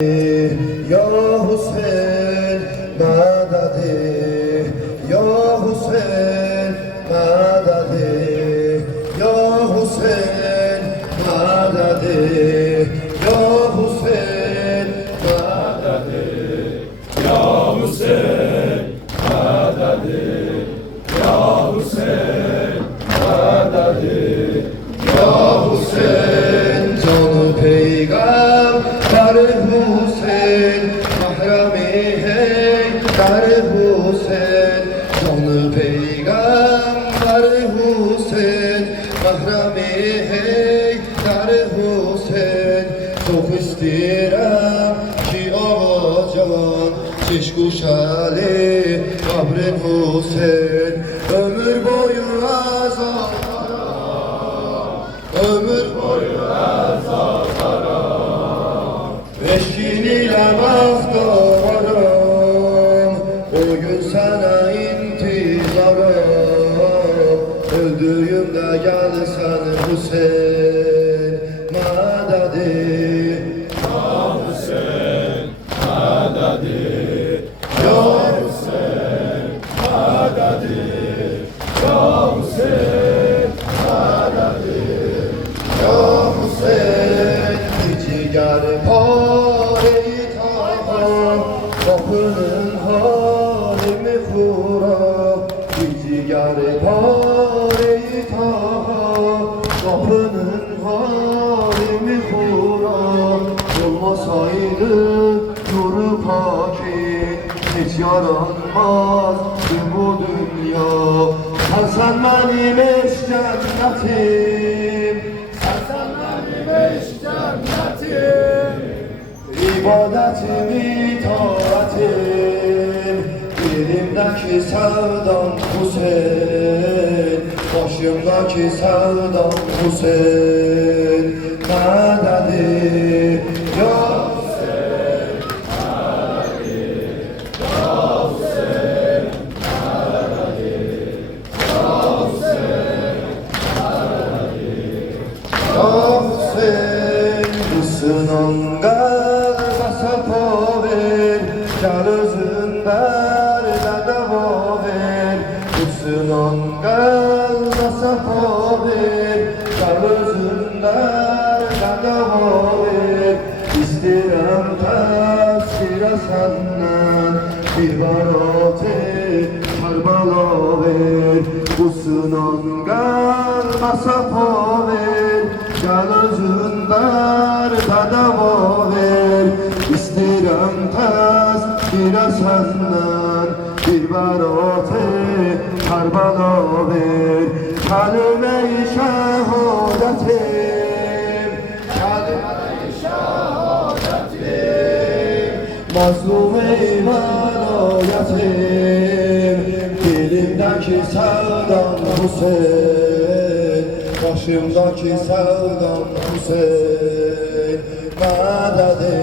Ya Hüseyin madadi, Ya Hüseyin madadi, Ya Hüseyin madadi, Ya Hüseyin madadi, Ya Hüseyin madadi, Ya Hüseyin madadi, Ya Hüseyin canı peygamber Hüseyin, mahremi hey dar Hüseyin, canı peygamber Hüseyin, mahremi hey dar Hüseyin. Çok istirem ki avacan çiş kuşali kabrin Hüseyin, ömür boyu azaplara, ömür boyu azaplara, eşkin ile baktılarım, o gün sana intizarım, öldüğümde gelsen Hüseyin madadi, Ya Hüseyin madadi, Ya Hüseyin madadi, Ya Hüseyin madadi, Ya Hüseyin cigar pare-i taha, kapının halimi hurab, cigar pare-i taha, kapının halimi hurab. Olmasaydı nuru pakin hiç yaranmazdı bu dünya. Sen benim eş cennetim, sen benim eş cennetim, İbadetim, itaatim, dilimdeki sevdam Hüseyin, başımdaki sevdam Hüseyin madadi, Ya Hüseyin madadi, Ya Hüseyin madadi, Ya Hüseyin madadi, Ya Hüseyin ısınan kalbe sapa ver, gel özünden deva ver. Isınan kalbe sapa ver, gel özünden deva ver. İstirem tezkire senden, bir barate Kerbela ver. Isınan kalbe sapa ver, gel özünden deva ver. İstirem tezkire senden, bir barate Kerbela ver. Kelime-i şehadetim, kelime-i şehadetim, mazlum-ey velayetim, dilimdeki sevdam Hüseyin, başımdaki sevdam Hüseyin madadi,